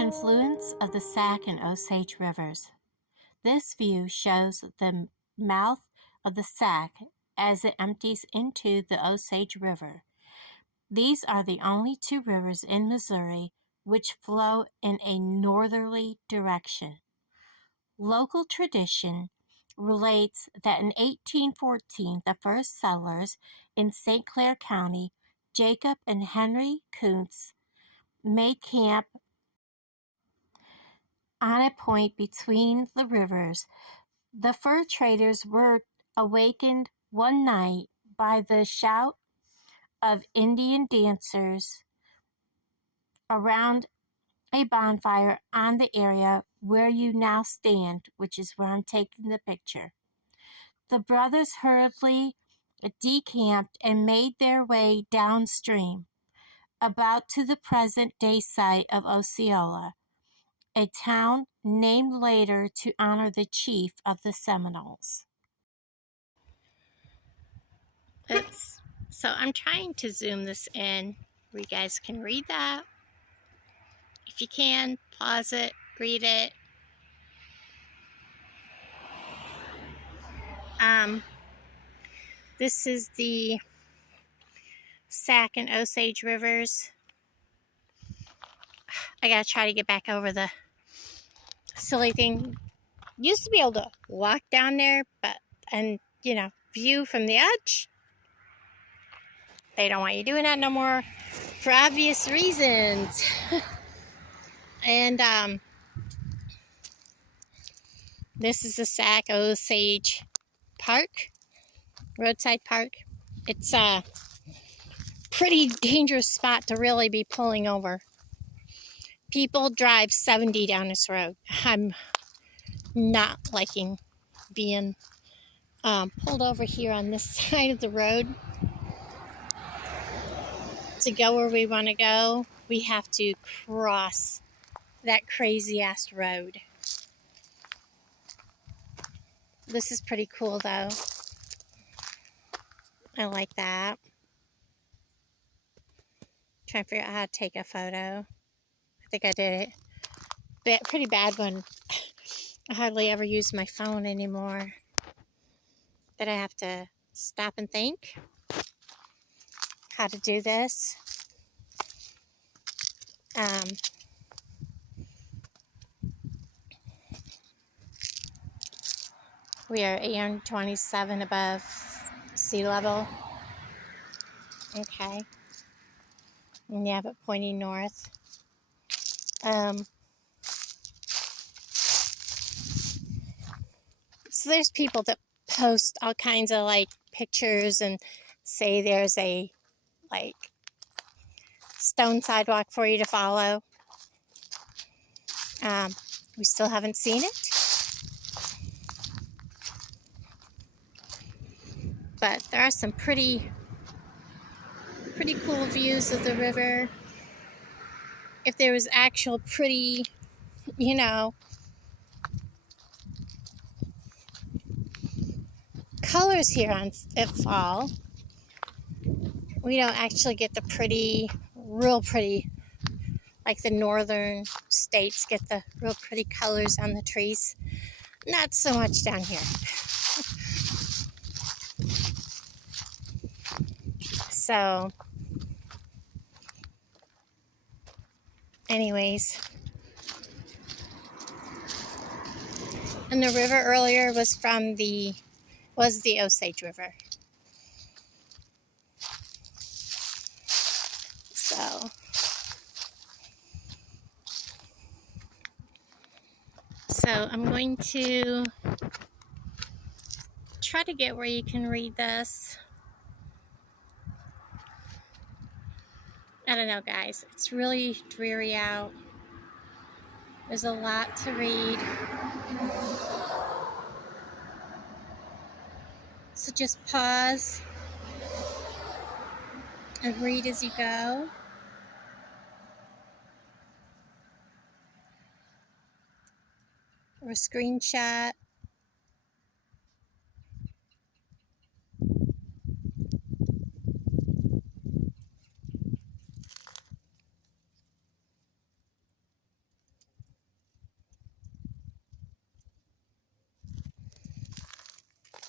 confluence of the Sac and Osage rivers. This view shows the mouth of the Sac as it empties into the Osage River. These are the only two rivers in Missouri which flow in a northerly direction. Local tradition relates that in 1814, the first settlers in St. Clair County, Jacob and Henry Kuntz, made camp on a point between the rivers. The fur traders were awakened one night by the shout of Indian dancers around a bonfire on the area where you now stand, which is where I'm taking the picture. The brothers hurriedly decamped and made their way downstream, about to the present-day site of Osceola, a town named later to honor the chief of the Seminoles. So I'm trying to zoom this in where you guys can read that. If you can, pause it, read it. This is the Sac and Osage rivers. I gotta try to get back over the silly thing. Used to be able to walk down there, and view from the edge. They don't want you doing that no more for obvious reasons. And this is the Sac-Osage Park, Roadside Park. It's a pretty dangerous spot to really be pulling over. People drive 70 down this road. I'm not liking being pulled over here on this side of the road. To go where we want to go, we have to cross that crazy ass road. This is pretty cool though. I like that. Trying to figure out how to take a photo. I think I did it. Pretty bad one. I hardly ever use my phone anymore. That I have to stop and think how to do this. We are 827 above sea level. Okay. And you have it pointing north. So there's people that post all kinds of pictures and say there's a stone sidewalk for you to follow. We still haven't seen it. But there are some pretty cool views of the river. If there was actual pretty, colors here at fall, we don't actually get the real pretty, like the northern states get the real pretty colors on the trees. Not so much down here. So, anyways, and the river earlier was the Osage River. So I'm going to try to get where you can read this. I don't know, guys. It's really dreary out. There's a lot to read. So just pause and read as you go. Or a screenshot.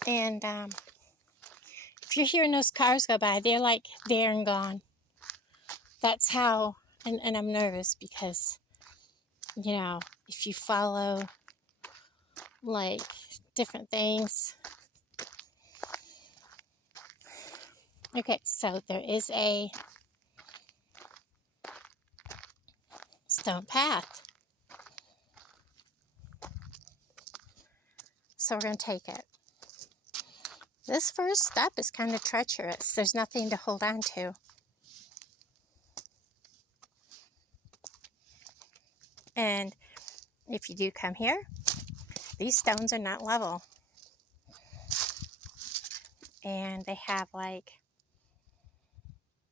And if you're hearing those cars go by, they're like there and gone. That's how, and I'm nervous because, you know, if you follow like different things. Okay, so there is a stone path. So we're going to take it. This first step is kind of treacherous. There's nothing to hold on to. And if you do come here, these stones are not level. And they have like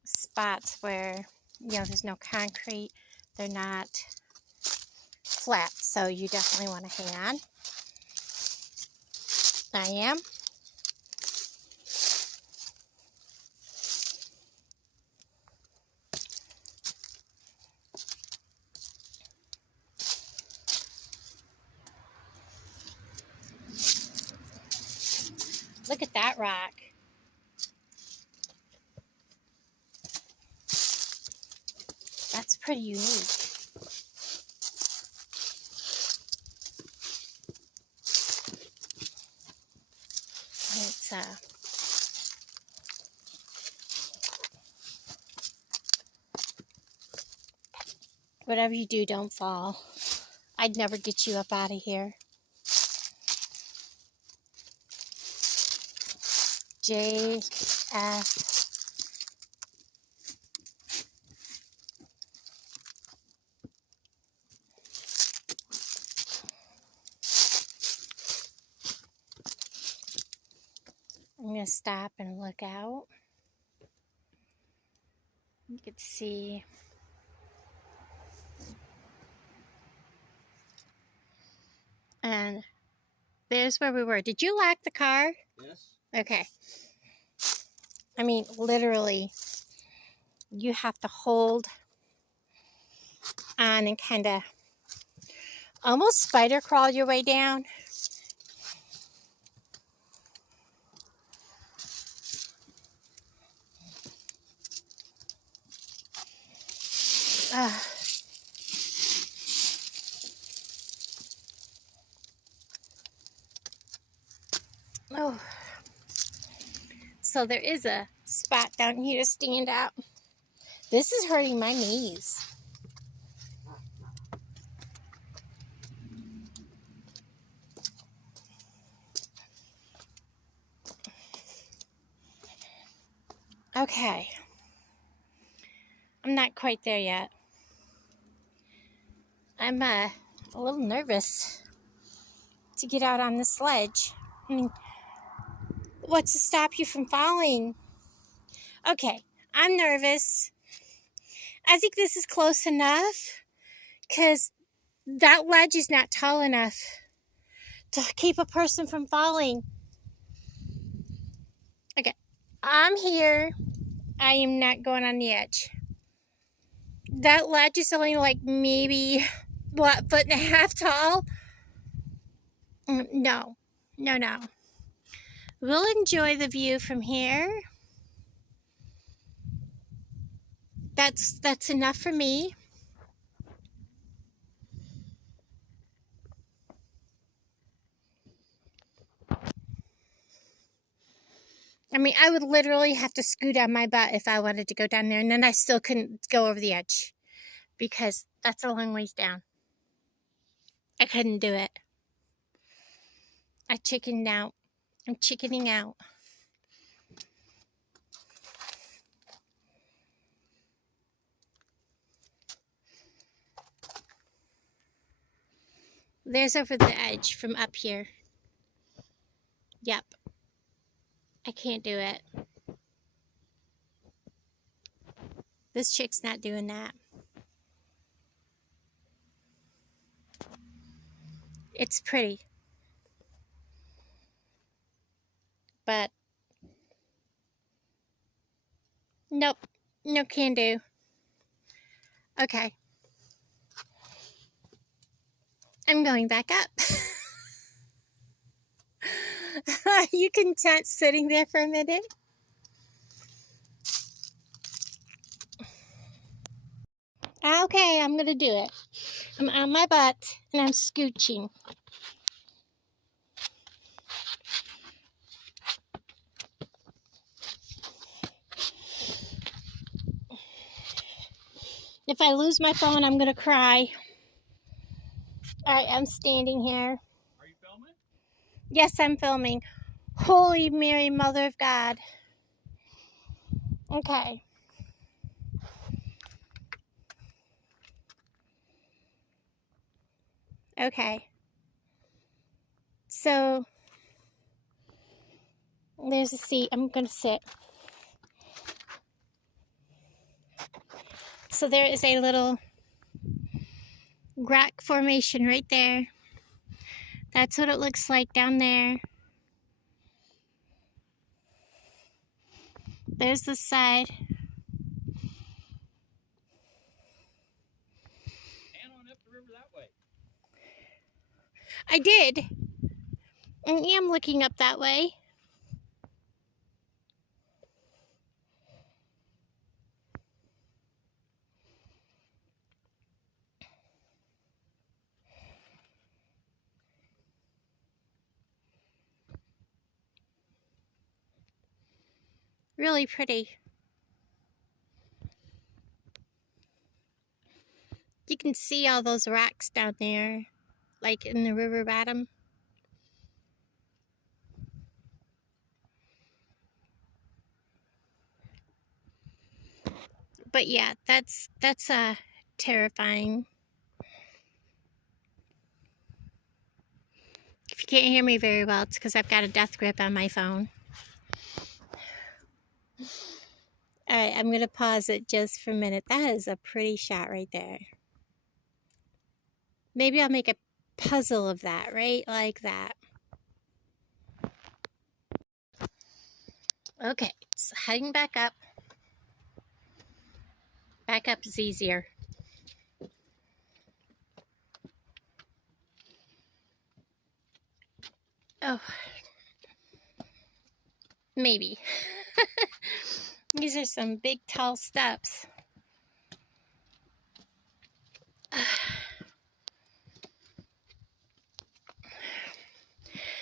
spots where, you know, there's no concrete. They're not flat. So you definitely want to hang on. I am. Look at that rock. That's pretty unique. It's whatever you do, don't fall. I'd never get you up out of here. JF. I'm going to stop and look out. You can see. And there's where we were. Did you lock the car? Yes. Okay. I mean, literally, you have to hold on and kind of almost spider crawl your way down. Oh. So there is a spot down here to stand out. This is hurting my knees. Okay. I'm not quite there yet. I'm a little nervous to get out on the sledge. I mean, what's to stop you from falling? Okay, I'm nervous. I think this is close enough because that ledge is not tall enough to keep a person from falling. Okay, I'm here. I am not going on the edge. That ledge is only like maybe, what, foot and a half tall? No. We'll enjoy the view from here. That's enough for me. I mean, I would literally have to scoot on my butt if I wanted to go down there, and then I still couldn't go over the edge because that's a long ways down. I couldn't do it. I chickened out. I'm chickening out. There's over the edge from up here. Yep. I can't do it. This chick's not doing that. It's pretty. But nope. No can do. Okay. I'm going back up. Are you content sitting there for a minute? Okay, I'm gonna do it. I'm on my butt and I'm scooching. If I lose my phone, I'm gonna cry. All right, I'm standing here. Are you filming? Yes, I'm filming. Holy Mary, Mother of God. Okay. Okay. So, there's a seat. I'm gonna sit. So there is a little rock formation right there. That's what it looks like down there. There's the side. And on up the river that way. I did. I am looking up that way. Really pretty. You can see all those rocks down there, like in the river bottom. But yeah, that's terrifying. If you can't hear me very well, it's because I've got a death grip on my phone. All right, I'm going to pause it just for a minute. That is a pretty shot right there. Maybe I'll make a puzzle of that, right? Like that. Okay, so heading back up. Back up is easier. Oh. Maybe. These are some big, tall steps.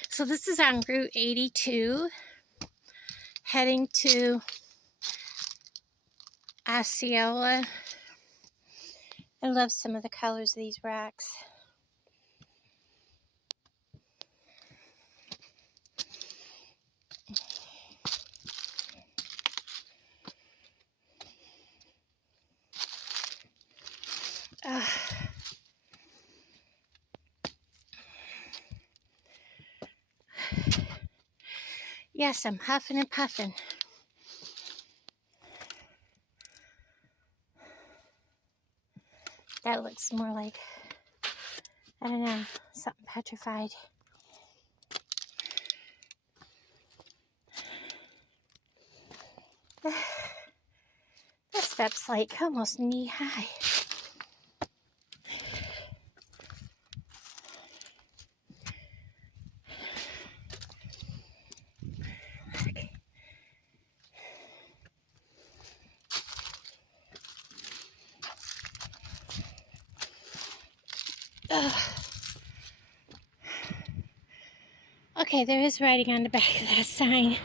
So this is on Route 82, heading to Osceola. I love some of the colors of these rocks. Yes, I'm huffing and puffing. That looks more like, I don't know, something petrified. This step's like almost knee high. Okay, there is writing on the back of that sign.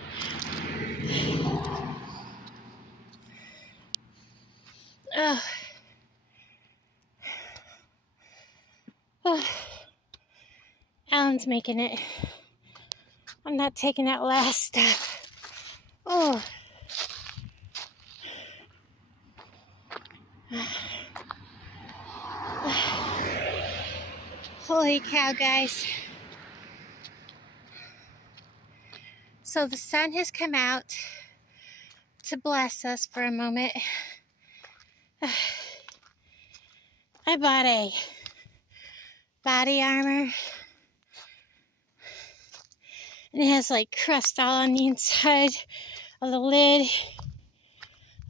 Alan's making it. I'm not taking that last step. Oh. Holy cow, guys. So the sun has come out to bless us for a moment. I bought a body armor. And it has like crust all on the inside of the lid.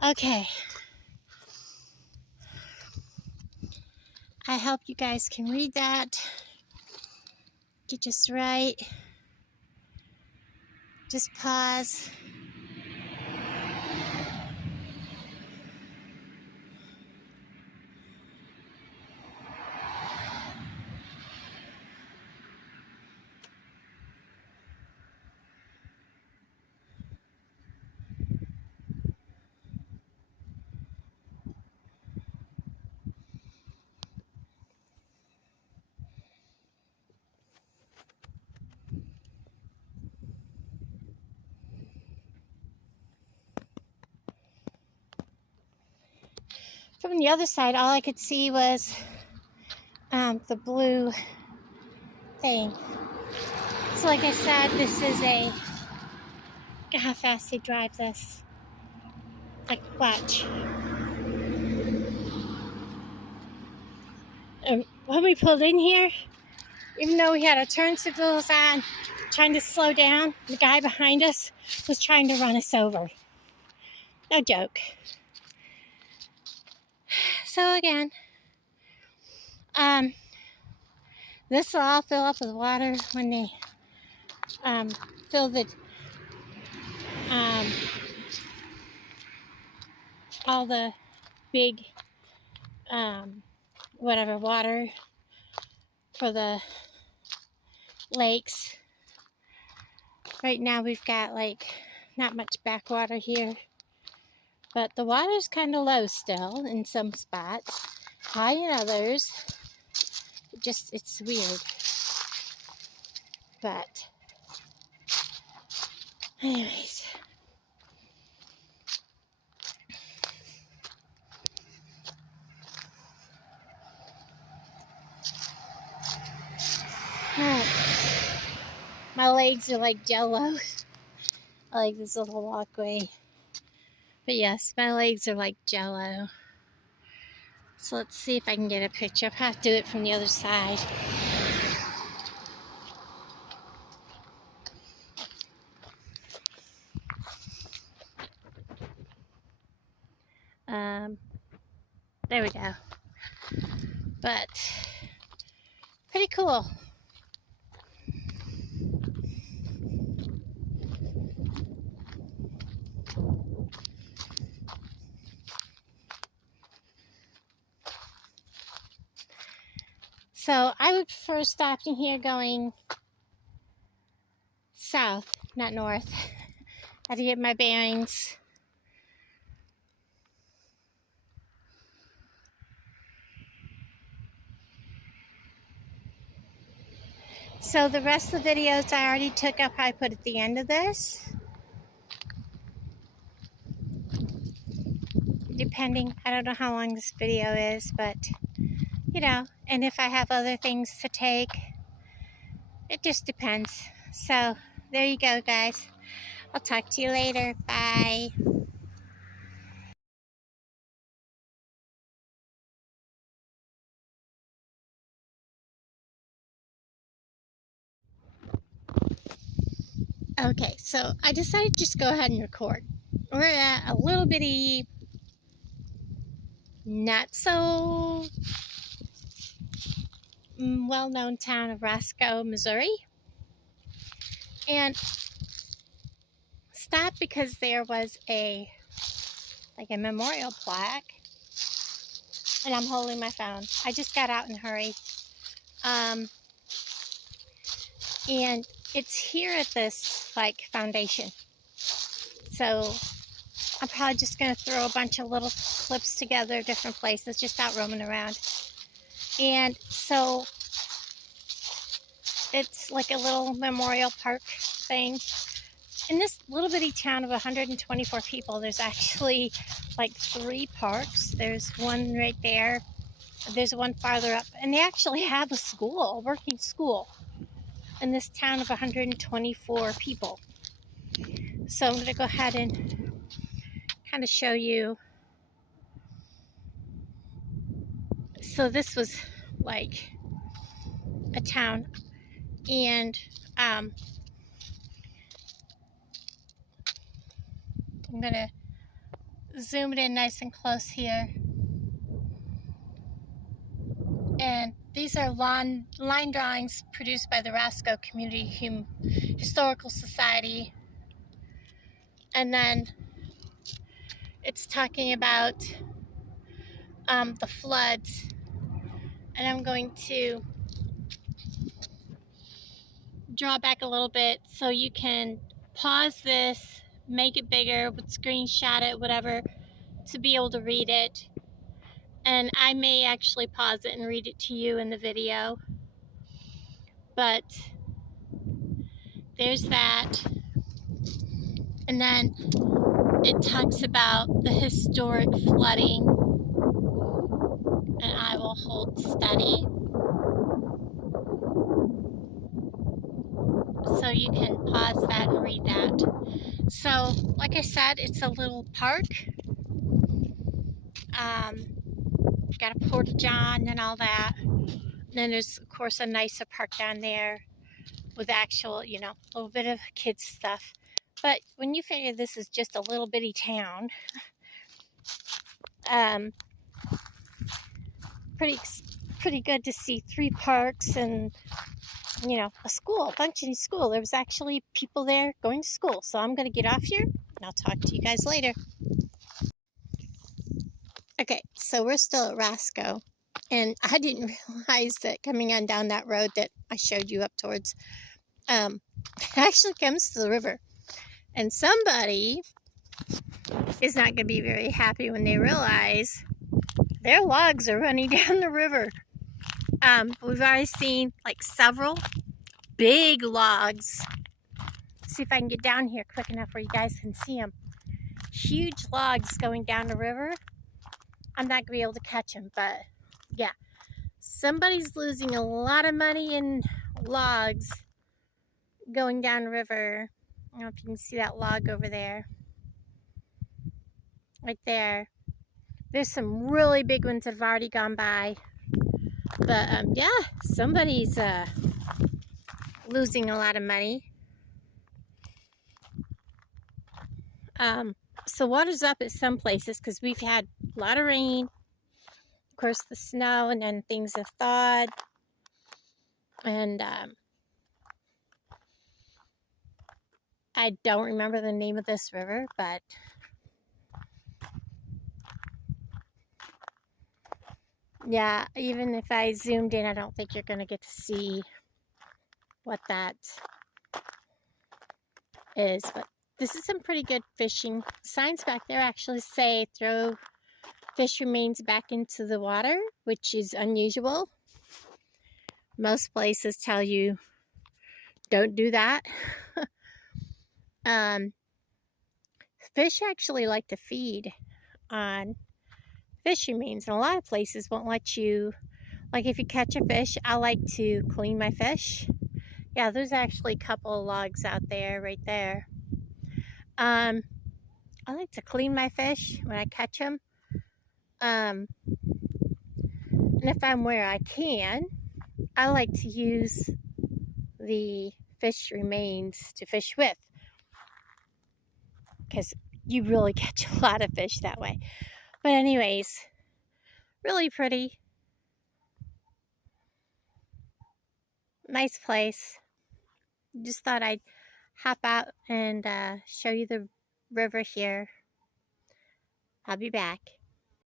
Okay. I hope you guys can read that. Get just right. just pause. From the other side, all I could see was the blue thing. So like I said, this is a... Look at how fast they drive this. Like, watch. When we pulled in here, even though we had our turn signals on, trying to slow down, the guy behind us was trying to run us over. No joke. So again, this will all fill up with water when they fill the all the big whatever water for the lakes. Right now we've got like not much backwater here, but the water's kind of low still in some spots, high in others. It's weird. But anyways, my legs are like jello. I like this little walkway. But yes, my legs are like jello. So let's see if I can get a picture. I'll have to do it from the other side. There we go. But pretty cool. So I would prefer stopping here going south, not north. I had to get my bearings. So the rest of the videos I already took up, I put at the end of this. Depending, I don't know how long this video is, but you know, and if I have other things to take, it just depends. So there you go, guys. I'll talk to you later. Bye. Okay, so I decided to just go ahead and record. We're at a little bitty, not so well-known town of Roscoe, Missouri. And stopped because there was a memorial plaque. And I'm holding my phone. I just got out in a hurry. And it's here at this foundation. So I'm probably just gonna throw a bunch of little clips together, different places, just out roaming around. And so it's like a little memorial park thing. In this little bitty town of 124 people, there's actually like 3 parks. There's one right there. There's one farther up. And they actually have a school, a working school, in this town of 124 people. So I'm going to go ahead and kind of show you. So this was like a town, and I'm going to zoom it in nice and close here. And these are line drawings produced by the Roscoe Community Historical Society And then it's talking about the floods. And I'm going to draw back a little bit so you can pause this, make it bigger, screenshot it, whatever, to be able to read it. And I may actually pause it and read it to you in the video. But there's that. And then it talks about the historic flooding. And I will hold steady so you can pause that and read that. So, like I said, it's a little park. Got a porta-john and all that. And then there's, of course, a nicer park down there with actual, you know, a little bit of kids stuff. But when you figure this is just a little bitty town, pretty good to see 3 parks and, you know, a school, a functioning school. There was actually people there going to school. So I'm going to get off here and I'll talk to you guys later. Okay, so we're still at Rosco. And I didn't realize that coming on down that road that I showed you up towards, it actually comes to the river. And somebody is not going to be very happy when they realize their logs are running down the river. We've already seen like several big logs. Let's see if I can get down here quick enough where you guys can see them. Huge logs going down the river. I'm not going to be able to catch them, but yeah. Somebody's losing a lot of money in logs going down the river. I don't know if you can see that log over there. Right there. There's some really big ones that have already gone by. But yeah, somebody's losing a lot of money. So water's up at some places because we've had a lot of rain. Of course, the snow, and then things have thawed. And I don't remember the name of this river, but yeah, even if I zoomed in, I don't think you're going to get to see what that is. But this is some pretty good fishing. Signs back there actually say throw fish remains back into the water, which is unusual. Most places tell you don't do that. Fish actually like to feed on fish remains, and a lot of places won't let you, like if you catch a fish, I like to clean my fish. Yeah, there's actually a couple of logs out there, right there. I like to clean my fish when I catch them. And if I'm where I can, I like to use the fish remains to fish with, because you really catch a lot of fish that way. But anyways, really pretty. Nice place. Just thought I'd hop out and show you the river here. I'll be back.